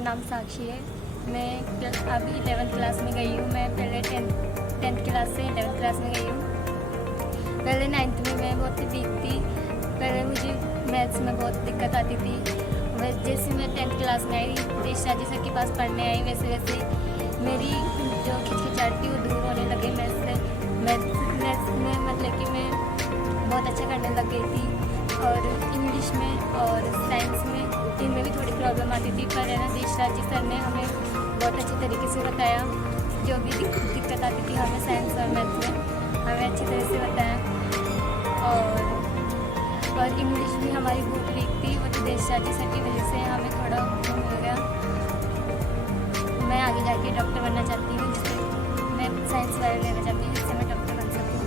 मेरा नाम साक्षी है। मैं अभी 11th क्लास में गई हूँ। मैं पहले 10th क्लास से 11th क्लास में गई हूँ। पहले 9th में मैं बहुत ही वीक थी। पहले मुझे मैथ्स में बहुत दिक्कत आती थी। जैसे मैं 10th क्लास में आई, शाह जी सर के पास पढ़ने आई, वैसे वैसे मेरी जो खिचखिचाहट थी वो दूर होने लगी। मैथ्स में मतलब कि मैं बहुत अच्छा करने लग गई थी। और इंग्लिश में और साइंस में इनमें भी थोड़ी प्रॉब्लम आती थी, पर है ना शाह जी सर ने हमें बहुत अच्छे तरीके से बताया। जो भी दिक्कत आती थी हमें साइंस और मैथ में हमें अच्छी तरह से बताया। और इंग्लिश भी हमारी बहुत वीक थी, वो शाह जी सर की वजह से हमें थोड़ा हो गया। मैं आगे जाके डॉक्टर बनना चाहती हूँ, जिससे मैं साइंस वाले लेना चाहती हूँ, जिससे मैं डॉक्टर बन सकूँ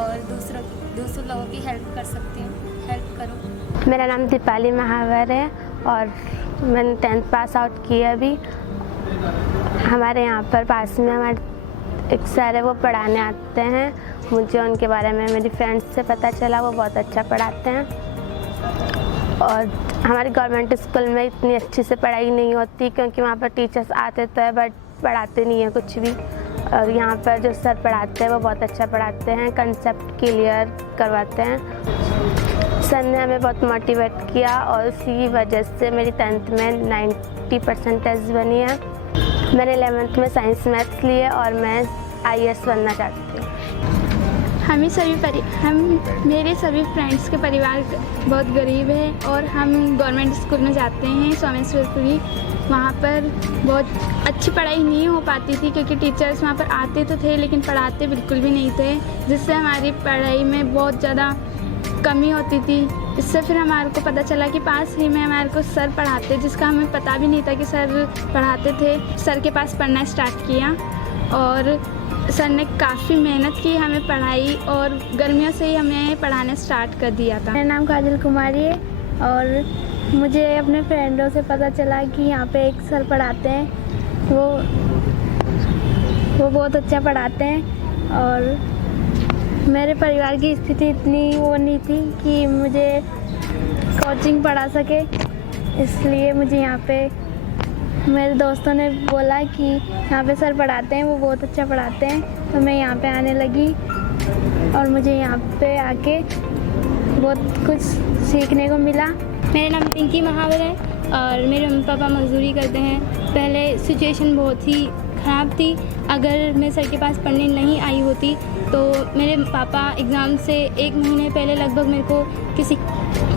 और दूसरों लोगों की हेल्प कर सकती हूँ। हेल्प करूँ। मेरा नाम दीपाली महावर है और मैंने 10th पास आउट किया अभी। हमारे यहाँ पर पास में हमारे एक सर है, वो पढ़ाने आते हैं। मुझे उनके बारे में मेरी फ्रेंड्स से पता चला, वो बहुत अच्छा पढ़ाते हैं। और हमारे गवर्नमेंट स्कूल में इतनी अच्छी से पढ़ाई नहीं होती, क्योंकि वहाँ पर टीचर्स आते तो है बट पढ़ाते नहीं है कुछ भी। और यहाँ पर जो सर पढ़ाते हैं वो बहुत अच्छा पढ़ाते हैं, कंसेप्ट क्लियर करवाते हैं। सर ने हमें बहुत मोटिवेट किया और उसी वजह से मेरी 10th में 90% बनी है। मैंने 11th में साइंस मैथ्स लिए और मैं IAS बनना चाहती हूँ। मेरे सभी फ्रेंड्स के परिवार बहुत गरीब है और हम गवर्नमेंट स्कूल में जाते हैं, सोमेश्वरपुरी। वहाँ पर बहुत अच्छी पढ़ाई नहीं हो पाती थी, क्योंकि टीचर्स वहाँ पर आते तो थे लेकिन पढ़ाते बिल्कुल भी नहीं थे, जिससे हमारी पढ़ाई में बहुत ज़्यादा कमी होती थी। इससे फिर हमारे को पता चला कि पास ही में हमारे को सर पढ़ाते, जिसका हमें पता भी नहीं था कि सर पढ़ाते थे। सर के पास पढ़ना स्टार्ट किया और सर ने काफ़ी मेहनत की हमें पढ़ाई, और गर्मियों से ही हमें पढ़ाना स्टार्ट कर दिया था। मेरा नाम काजल कुमारी है और मुझे अपने फ्रेंडों से पता चला कि यहाँ पे एक सर पढ़ाते हैं, वो बहुत अच्छा पढ़ाते हैं। और मेरे परिवार की स्थिति इतनी वो नहीं थी कि मुझे कोचिंग पढ़ा सके, इसलिए मुझे यहाँ पे मेरे दोस्तों ने बोला कि यहाँ पे सर पढ़ाते हैं, वो बहुत अच्छा पढ़ाते हैं, तो मैं यहाँ पे आने लगी और मुझे यहाँ पे आके बहुत कुछ सीखने को मिला। मेरा नाम पिंकी महावर है और मेरे मम्मी पापा मजदूरी करते हैं। पहले सिचुएशन बहुत ही ख़राब थी। अगर मैं सर के पास पढ़ने नहीं आई होती तो मेरे पापा एग्ज़ाम से 1 महीने पहले लगभग मेरे को किसी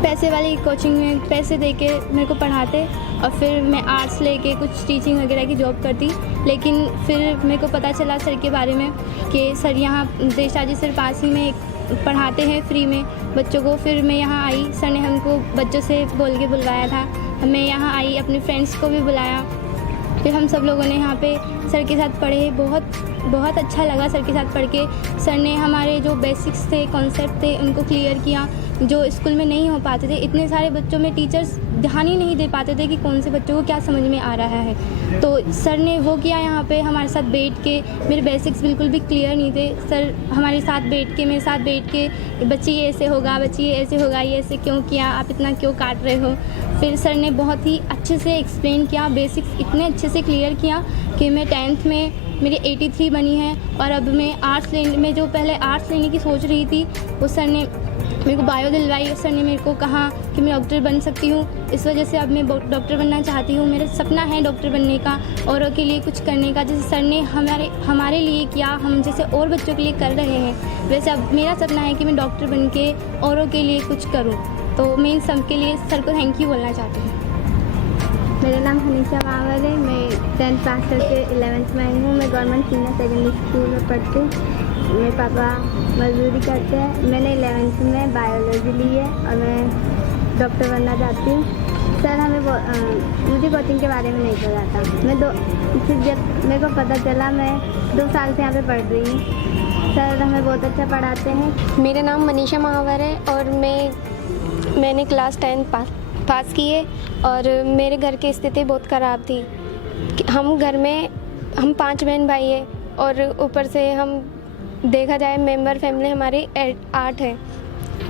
पैसे वाली कोचिंग में पैसे देके मेरे को पढ़ाते और फिर मैं आर्ट्स लेके कुछ टीचिंग वगैरह की जॉब करती। लेकिन फिर मेरे को पता चला सर के बारे में कि सर यहाँ शाह जी सर पास ही में पढ़ाते हैं फ्री में बच्चों को। फिर मैं यहाँ आई, सर ने हमको बच्चों से बोल के बुलवाया था। मैं यहाँ आई, अपने फ्रेंड्स को भी बुलाया, फिर हम सब लोगों ने यहाँ पे सर के साथ पढ़े। बहुत अच्छा लगा सर के साथ पढ़ के। सर ने हमारे जो बेसिक्स थे, कॉन्सेप्ट थे, उनको क्लियर किया जो स्कूल में नहीं हो पाते थे। इतने सारे बच्चों में टीचर्स ध्यान ही नहीं दे पाते थे कि कौन से बच्चों को क्या समझ में आ रहा है, तो सर ने वो किया। यहाँ पे हमारे साथ बैठ के, मेरे बेसिक्स बिल्कुल भी क्लियर नहीं थे, सर हमारे साथ बैठ के, मेरे साथ बैठ के, बच्चे ये ऐसे होगा, बच्चे ये ऐसे होगा, ये ऐसे क्यों किया, आप इतना क्यों काट रहे हो। फिर सर ने बहुत ही अच्छे से एक्सप्लेन किया, बेसिक्स इतने अच्छे से क्लियर किया कि मैं 10th में मेरी 83 बनी है। और अब मैं आर्ट्स लेने में, जो पहले आर्ट्स लेने की सोच रही थी, वो सर ने मेरे को बायो दिलवाई। सर ने मेरे को कहा कि मैं डॉक्टर बन सकती हूँ, इस वजह से अब मैं डॉक्टर बनना चाहती हूँ। मेरा सपना है डॉक्टर बनने का, औरों के लिए कुछ करने का, जैसे सर ने हमारे लिए किया, हम जैसे और बच्चों के लिए कर रहे हैं, वैसे अब मेरा सपना है कि मैं डॉक्टर बन के औरों के लिए कुछ करूँ। तो मैं इन सब के लिए सर को थैंक यू बोलना चाहती हूँ। मेरा नाम हनीशा मावर है। मैं 10th पास करके 11th में आई हूँ। मैं गवर्नमेंट सीनियर सेकेंडरी स्कूल में पढ़ती हूँ। मेरे पापा मजदूरी करते हैं। मैंने 11th में बायोलॉजी ली है और मैं डॉक्टर बनना चाहती हूँ। सर हमें मुझे कोचिंग के बारे में नहीं पता था। फिर जब मेरे को पता चला, मैं 2 साल से यहाँ पे पढ़ रही हूँ। सर हमें बहुत अच्छा पढ़ाते हैं। मेरा नाम मनीषा महावर है और मैंने क्लास 10 पास की है और मेरे घर की स्थिति बहुत ख़राब थी। हम घर में 5 बहन भाई है और ऊपर से हम देखा जाए मेंबर फैमिली हमारी 8 है।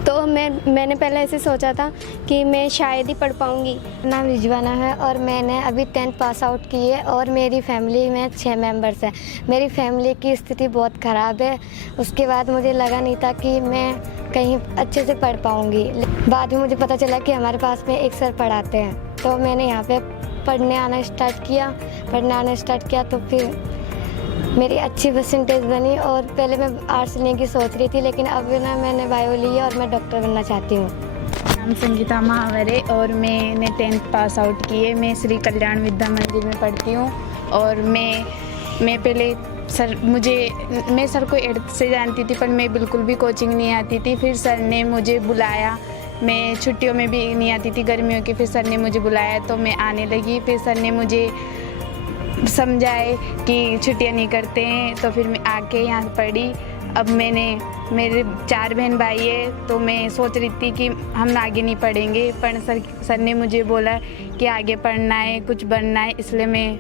तो मैंने पहले ऐसे सोचा था कि मैं शायद ही पढ़ पाऊँगी। नाम रिजवाना है और मैंने अभी 10th पास आउट की है और मेरी फैमिली में 6 मेंबर्स हैं। मेरी फैमिली की स्थिति बहुत ख़राब है। उसके बाद मुझे लगा नहीं था कि मैं कहीं अच्छे से पढ़ पाऊँगी। बाद में मुझे पता चला कि हमारे पास में एक सर पढ़ाते हैं, तो मैंने यहाँ पे पढ़ने आना स्टार्ट किया तो फिर मेरी अच्छी परसेंटेज बनी। और पहले मैं आर्ट्स लेने की सोच रही थी, लेकिन अब ना मैंने बायो ली है और मैं डॉक्टर बनना चाहती हूँ। नाम संगीता महावरे और मैंने 10th पास आउट की है। मैं श्री कल्याण विद्या मंदिर में पढ़ती हूँ और मैं पहले मैं सर को 8th से जानती थी, पर मैं बिल्कुल भी कोचिंग नहीं आती थी। फिर सर ने मुझे बुलाया, मैं छुट्टियों में भी नहीं आती थी गर्मियों की, फिर सर ने मुझे बुलाया तो मैं आने लगी। फिर सर ने मुझे समझाए कि छुट्टियां नहीं करते हैं, तो फिर मैं आके यहाँ पढ़ी। अब मेरे 4 बहन भाई है, तो मैं सोच रही थी कि हम आगे नहीं पढ़ेंगे, पर सर ने मुझे बोला कि आगे पढ़ना है, कुछ बनना है, इसलिए मैं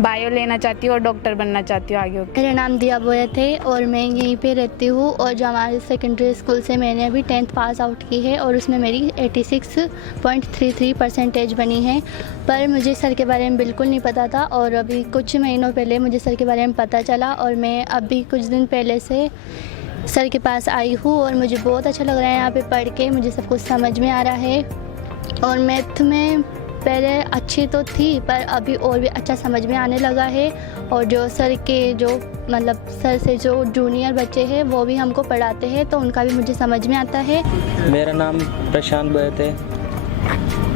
बायो लेना चाहती हूँ और डॉक्टर बनना चाहती हूँ आगे। मेरा नाम दिया बोया थे और मैं यहीं पे रहती हूँ और जो हमारे सेकेंडरी स्कूल से मैंने अभी 10th पास आउट की है और उसमें मेरी 86.33 परसेंटेज बनी है। पर मुझे सर के बारे में बिल्कुल नहीं पता था और अभी कुछ महीनों पहले मुझे सर के बारे में पता चला और मैं अभी कुछ दिन पहले से सर के पास आई हूँ और मुझे बहुत अच्छा लग रहा है यहाँ पे पढ़ के। मुझे सब कुछ समझ में आ रहा है और मैथ में पहले अच्छी तो थी पर अभी और भी अच्छा समझ में आने लगा है। और जो सर से जो जूनियर बच्चे हैं वो भी हमको पढ़ाते हैं तो उनका भी मुझे समझ में आता है। मेरा नाम प्रशांत बैत है।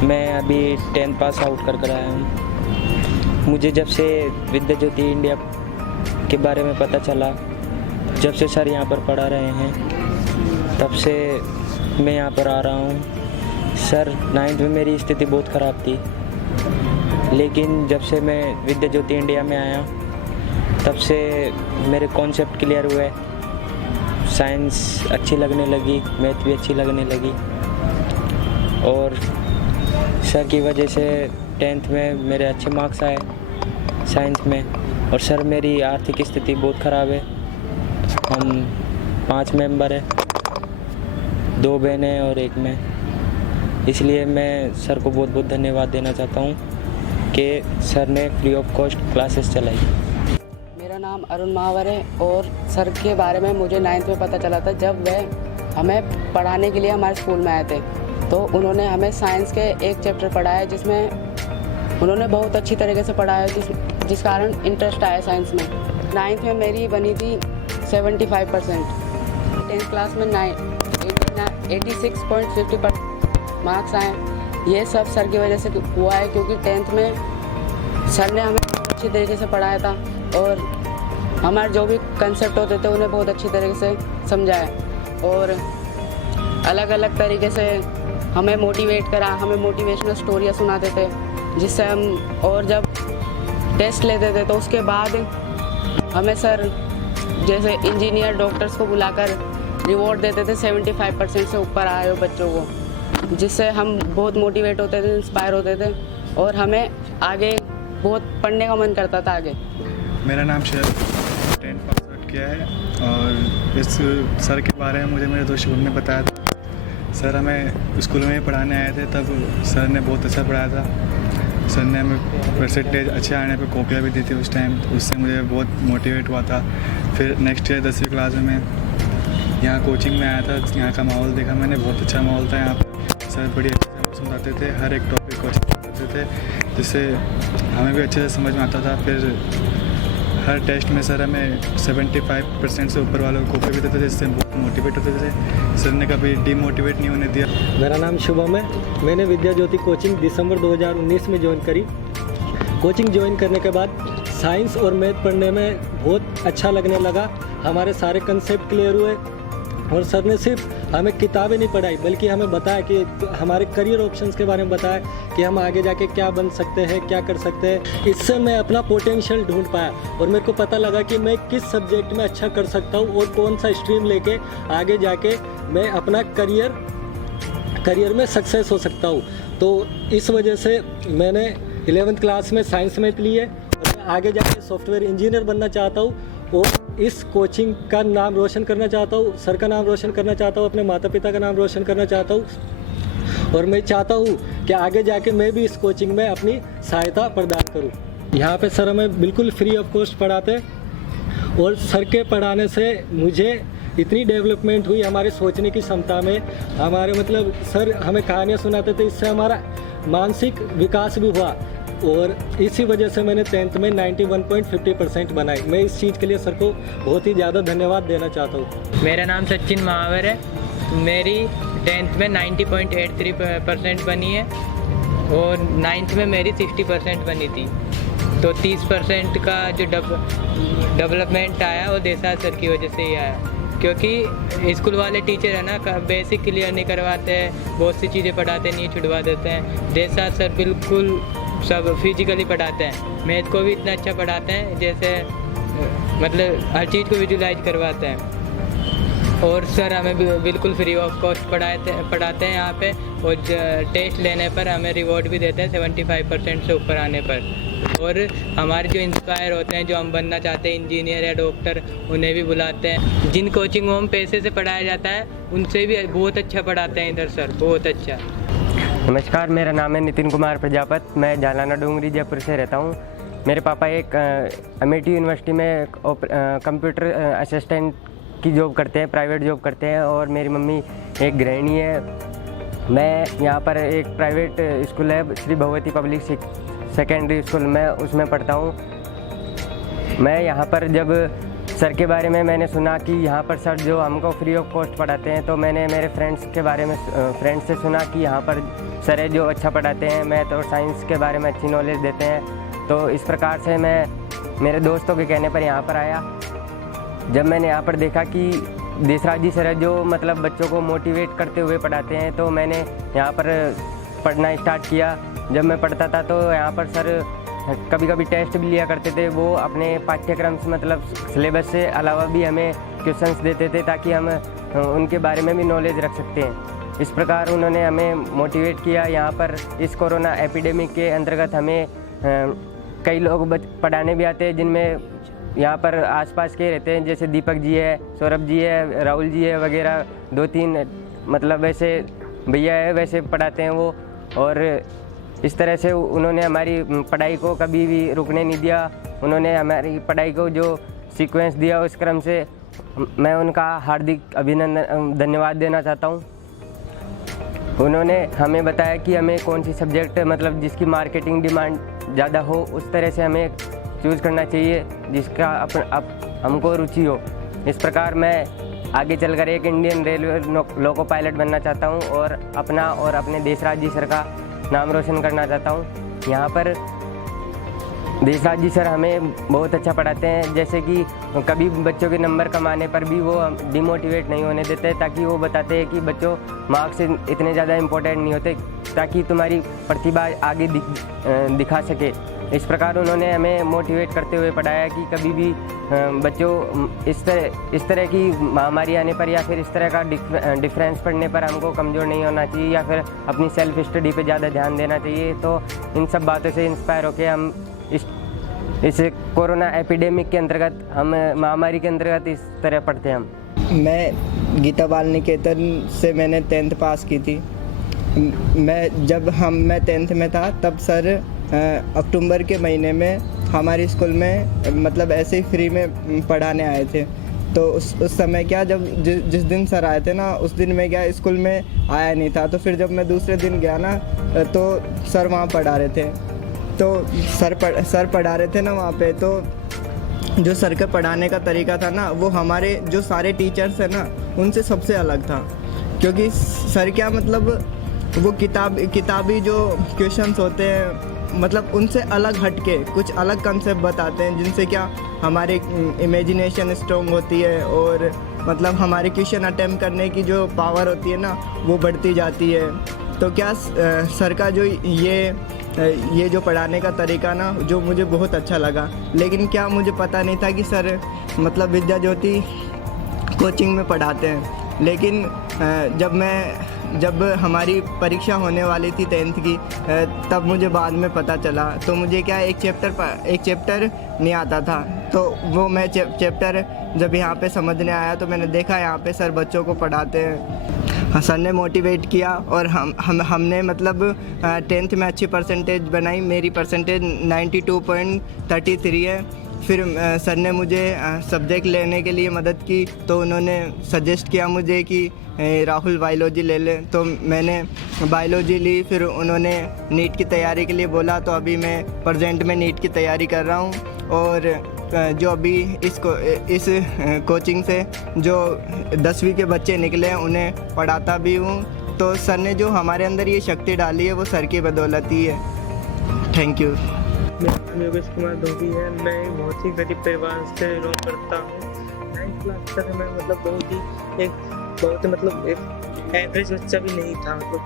मैं अभी 10th पास आउट कर आया हूँ। मुझे जब से विद्या ज्योति इंडिया के बारे में पता चला, जब से सर यहाँ पर पढ़ा रहे हैं, तब से मैं यहाँ पर आ रहा हूँ। सर 9th में मेरी स्थिति बहुत ख़राब थी, लेकिन जब से मैं विद्या ज्योति इंडिया में आया तब से मेरे कॉन्सेप्ट क्लियर हुए, साइंस अच्छी लगने लगी, मैथ भी अच्छी लगने लगी। और सर की वजह से 10th में मेरे अच्छे मार्क्स आए साइंस में। और सर मेरी आर्थिक स्थिति बहुत ख़राब है। हम 5 मेंबर हैं, 2 बहनें और 1 मैं। इसलिए मैं सर को बहुत बहुत धन्यवाद देना चाहता हूँ कि सर ने फ्री ऑफ कॉस्ट क्लासेस चलाई। मेरा नाम अरुण महावर है और सर के बारे में मुझे 9th में पता चला था जब वह हमें पढ़ाने के लिए हमारे स्कूल में आए थे। तो उन्होंने हमें साइंस के एक चैप्टर पढ़ाया जिसमें उन्होंने बहुत अच्छी तरीके से पढ़ाया, जिस कारण इंटरेस्ट आया साइंस में। 9th में मेरी बनी थी 75%। 10th क्लास में 86.50% मार्क्स आए। ये सब सर की वजह से हुआ है, क्योंकि 10th में सर ने हमें बहुत अच्छी तरीके से पढ़ाया था और हमारे जो भी कंसेप्ट होते थे उन्हें बहुत अच्छी तरीके से समझाया और अलग अलग तरीके से हमें मोटिवेट करा। हमें मोटिवेशनल स्टोरियाँ सुनाते थे, जिससे हम और जब टेस्ट लेते थे तो उसके बाद हमें सर जैसे इंजीनियर डॉक्टर्स को बुलाकर रिवॉर्ड देते थे 75% से ऊपर आए हो बच्चों को, जिससे हम बहुत मोटिवेट होते थे, इंस्पायर होते थे और हमें आगे बहुत पढ़ने का मन करता था आगे। मेरा नाम शेर, 10th पास आउट किया है और इस सर के बारे में मुझे मेरे दोस्त शुभम ने बताया था। सर हमें स्कूल में पढ़ाने आए थे, तब सर ने बहुत अच्छा पढ़ाया था। सर ने हमें परसेंटेज अच्छे आने पे कॉपियाँ भी दी थी उस टाइम, उससे मुझे बहुत मोटिवेट हुआ था। फिर नेक्स्ट ईयर 10वीं क्लास में मैं यहाँ कोचिंग में आया था। यहाँ का माहौल देखा मैंने, बहुत अच्छा माहौल था यहाँ पर। सर बड़ी अच्छे से समझाते थे, हर एक टॉपिक को अच्छे से करते थे, जिससे हमें भी अच्छे से समझ में आता था। फिर हर टेस्ट में सर हमें 75% से ऊपर वालों को कॉपी भी देते थे, जिससे बहुत मोटिवेट होते थे। सर ने कभी डीमोटिवेट नहीं होने दिया। मेरा नाम शुभम है। मैंने विद्या ज्योति कोचिंग दिसंबर 2019 में ज्वाइन करी। कोचिंग ज्वाइन करने के बाद साइंस और मैथ पढ़ने में बहुत अच्छा लगने लगा। हमारे सारे कंसेप्ट क्लियर हुए और सर ने सिर्फ हमें किताबें नहीं पढ़ाई, बल्कि हमें बताया कि हमारे करियर ऑप्शंस के बारे में बताया कि हम आगे जाके क्या बन सकते हैं, क्या कर सकते हैं। इससे मैं अपना पोटेंशियल ढूंढ पाया और मेरे को पता लगा कि मैं किस सब्जेक्ट में अच्छा कर सकता हूँ और कौन सा स्ट्रीम लेके आगे जाके मैं अपना करियर में सक्सेस हो सकता हूँ। तो इस वजह से मैंने 11th क्लास में साइंस मैथ ली है और मैं आगे जाके सॉफ्टवेयर इंजीनियर बनना चाहता हूँ और इस कोचिंग का नाम रोशन करना चाहता हूँ, सर का नाम रोशन करना चाहता हूँ, अपने माता पिता का नाम रोशन करना चाहता हूँ और मैं चाहता हूँ कि आगे जाके मैं भी इस कोचिंग में अपनी सहायता प्रदान करूँ। यहाँ पे सर हमें बिल्कुल फ्री ऑफ कॉस्ट पढ़ाते हैं और सर के पढ़ाने से मुझे इतनी डेवलपमेंट हुई हमारे सोचने की क्षमता में। हमारे मतलब सर हमें कहानियाँ सुनाते थे, इससे हमारा मानसिक विकास भी हुआ और इसी वजह से मैंने 10th में 91.50% बनाई। मैं इस चीज़ के लिए सर को बहुत ही ज़्यादा धन्यवाद देना चाहता हूँ। मेरा नाम सचिन महावर है। मेरी 10th में 90.83% बनी है और 9th में मेरी 60% बनी थी। तो 30% का जो डेवलपमेंट आया वो देसाज सर की वजह से ही आया, क्योंकि स्कूल वाले टीचर है ना बेसिक क्लियर नहीं करवाते हैं, बहुत सी चीज़ें पढ़ाते नहीं, छुड़वा देते हैं। देसाज सर बिल्कुल सब फिजिकली पढ़ाते हैं, मैथ को भी इतना अच्छा पढ़ाते हैं जैसे मतलब हर चीज़ को विजुलाइज करवाते हैं। और सर हमें बिल्कुल फ्री ऑफ कॉस्ट पढ़ाते हैं यहाँ पे और टेस्ट लेने पर हमें रिवॉर्ड भी देते हैं 75% से ऊपर आने पर। और हमारे जो इंस्पायर होते हैं, जो हम बनना चाहते हैं इंजीनियर या डॉक्टर, उन्हें भी बुलाते हैं। जिन कोचिंगों में पैसे से पढ़ाया जाता है उनसे भी बहुत अच्छा पढ़ाते हैं इधर सर, बहुत अच्छा। नमस्कार, मेरा नाम है नितिन कुमार प्रजापत। मैं जालाना डोंगरी जयपुर से रहता हूँ। मेरे पापा एक अमेठी यूनिवर्सिटी में कंप्यूटर असिस्टेंट की जॉब करते हैं, प्राइवेट जॉब करते हैं और मेरी मम्मी एक गृहिणी है। मैं यहाँ पर एक प्राइवेट स्कूल है Shri Bhagwati public secondary school में उसमें पढ़ता हूँ। मैं यहाँ पर जब सर के बारे में मैंने सुना कि यहाँ पर सर जो हमको फ्री ऑफ कॉस्ट पढ़ाते हैं, तो मैंने मेरे फ्रेंड्स के बारे में फ्रेंड्स से सुना कि यहाँ पर सर है जो अच्छा पढ़ाते हैं, मैथ और साइंस के बारे में अच्छी नॉलेज देते हैं। तो इस प्रकार से मैं मेरे दोस्तों के कहने पर यहाँ पर आया। जब मैंने यहाँ पर देखा कि देसराज जी सर है जो मतलब बच्चों को मोटिवेट करते हुए पढ़ाते हैं, तो मैंने यहाँ पर पढ़ना स्टार्ट किया। जब मैं पढ़ता था तो यहाँ पर सर कभी कभी टेस्ट भी लिया करते थे। वो अपने पाठ्यक्रम से मतलब सिलेबस से अलावा भी हमें क्वेश्चंस देते थे ताकि हम उनके बारे में भी नॉलेज रख सकते हैं। इस प्रकार उन्होंने हमें मोटिवेट किया। यहाँ पर इस कोरोना एपिडेमिक के अंतर्गत हमें कई लोग पढ़ाने भी आते हैं जिनमें यहाँ पर आसपास के रहते हैं, जैसे दीपक जी है, सौरभ जी है, राहुल जी है वगैरह, 2-3 मतलब वैसे भैया है, वैसे पढ़ाते हैं वो। और इस तरह से उन्होंने हमारी पढ़ाई को कभी भी रुकने नहीं दिया। उन्होंने हमारी पढ़ाई को जो सीक्वेंस दिया उस क्रम से मैं उनका हार्दिक अभिनंदन धन्यवाद देना चाहता हूँ। उन्होंने हमें बताया कि हमें कौन सी सब्जेक्ट मतलब जिसकी मार्केटिंग डिमांड ज़्यादा हो उस तरह से हमें चूज़ करना चाहिए जिसका हमको रुचि हो। इस प्रकार मैं आगे चलकर एक इंडियन रेलवे लोको पायलट बनना चाहता हूँ और अपना और अपने देसराज जी सर का नाम रोशन करना चाहता हूँ। यहाँ पर देसराज जी सर हमें बहुत अच्छा पढ़ाते हैं, जैसे कि कभी बच्चों के नंबर कम आने पर भी वो डिमोटिवेट नहीं होने देते, ताकि वो बताते हैं कि बच्चों मार्क्स इतने ज़्यादा इम्पोर्टेंट नहीं होते, ताकि तुम्हारी प्रतिभा आगे दिखा सके। इस प्रकार उन्होंने हमें मोटिवेट करते हुए पढ़ाया कि कभी भी बच्चों इस तरह की महामारी आने पर या फिर इस तरह का डिफरेंस पढ़ने पर हमको कमज़ोर नहीं होना चाहिए या फिर अपनी सेल्फ स्टडी पे ज़्यादा ध्यान देना चाहिए। तो इन सब बातों से इंस्पायर होकर हम इस कोरोना एपिडेमिक के अंतर्गत हम महामारी के अंतर्गत इस तरह पढ़ते हैं हम। मैं गीता बाल निकेतन से मैंने 10th पास की थी। मैं 10th में था तब सर अक्टूबर के महीने में हमारे स्कूल में मतलब ऐसे ही फ्री में पढ़ाने आए थे। तो उस समय क्या जब जिस दिन सर आए थे ना उस दिन मैं क्या स्कूल में आया नहीं था। तो फिर जब मैं दूसरे दिन गया ना तो सर वहाँ पढ़ा रहे थे। तो सर पढ़ा रहे थे ना वहाँ पे, तो जो सर के पढ़ाने का तरीका था ना वो हमारे जो सारे टीचर्स हैं ना उनसे सबसे अलग था। क्योंकि सर क्या मतलब वो किताबी जो क्वेश्चंस होते हैं मतलब उनसे अलग हटके कुछ अलग कंसेप्ट बताते हैं, जिनसे क्या हमारी इमेजिनेशन स्ट्रॉन्ग होती है और मतलब हमारे क्वेश्चन अटेम्प्ट करने की जो पावर होती है ना वो बढ़ती जाती है। तो क्या सर का जो ये जो पढ़ाने का तरीका ना जो मुझे बहुत अच्छा लगा। लेकिन क्या मुझे पता नहीं था कि सर मतलब विद्या ज्योति कोचिंग में पढ़ाते हैं। लेकिन जब मैं जब हमारी परीक्षा होने वाली थी 10th की, तब मुझे बाद में पता चला। तो मुझे क्या एक चैप्टर नहीं आता था, तो वो मैं चैप्टर जब यहाँ पे समझने आया तो मैंने देखा यहाँ पे सर बच्चों को पढ़ाते हैं। सर ने मोटिवेट किया और हमने मतलब 10th में अच्छी परसेंटेज बनाई। मेरी परसेंटेज 92.33 है। फिर सर ने मुझे सब्जेक्ट लेने के लिए मदद की, तो उन्होंने सजेस्ट किया मुझे कि राहुल बायोलॉजी ले ले, तो मैंने बायोलॉजी ली। फिर उन्होंने नीट की तैयारी के लिए बोला, तो अभी मैं प्रेजेंट में नीट की तैयारी कर रहा हूँ। और जो अभी इस कोचिंग से जो 10वीं के बच्चे निकले हैं उन्हें पढ़ाता भी हूँ। तो सर ने जो हमारे अंदर ये शक्ति डाली है वो सर की बदौलत ही है। Thank you. मेरा नाम योगेश कुमार धोबी है। मैं बहुत ही गरीब परिवार से बिलोंग करता हूँ। 9th क्लास तक मैं मतलब बहुत एक एवरेज बच्चा भी नहीं था, मतलब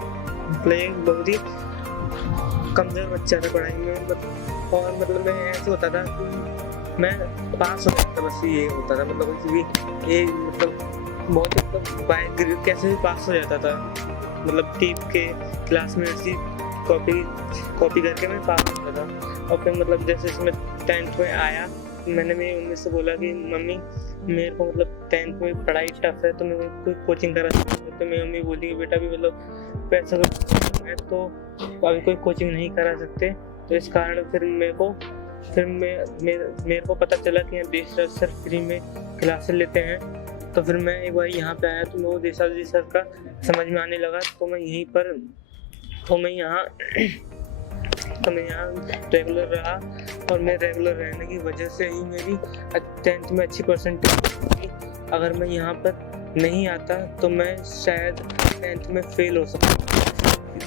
बहुत ही कमज़ोर बच्चा था पढ़ाई में। और मतलब मैं ऐसे होता था कि मैं पास हो जाता, बस ये होता था, मतलब कुछ भी ये मतलब बहुत मतलब बाइक कैसे भी पास हो जाता था, मतलब टीप के क्लासमेट्स की कॉपी करके मैं पास होता था। और फिर मतलब जैसे मैं 10th में आया, मैंने मेरी मम्मी से बोला कि मम्मी मेरे को मतलब 10th में पढ़ाई टफ है, तो मैं कोई कोचिंग करा सकती हूँ। तो मेरी मम्मी बोली कि बेटा भी मतलब पैसा है तो अभी कोई कोचिंग नहीं करा सकते। तो इस कारण फिर मेरे को पता चला कि यहाँ देशराज सर फ्री में क्लासेस लेते हैं। तो फिर मैं एक बार यहाँ पे आया तो मैं वो देशराज जी सर का समझ में आने लगा। तो मैं यहाँ रेगुलर रहा, और मैं रेगुलर रहने की वजह से ही मेरी 10th में अच्छी परसेंटेज थी। अगर मैं यहाँ पर नहीं आता तो मैं शायद 10th में फेल हो सकता।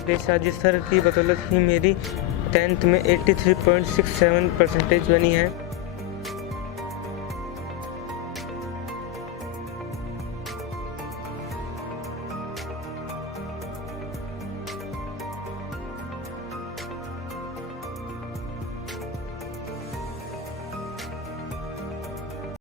देशराज जी सर की बदौलत ही मेरी 10th में 83.67 परसेंटेज बनी है।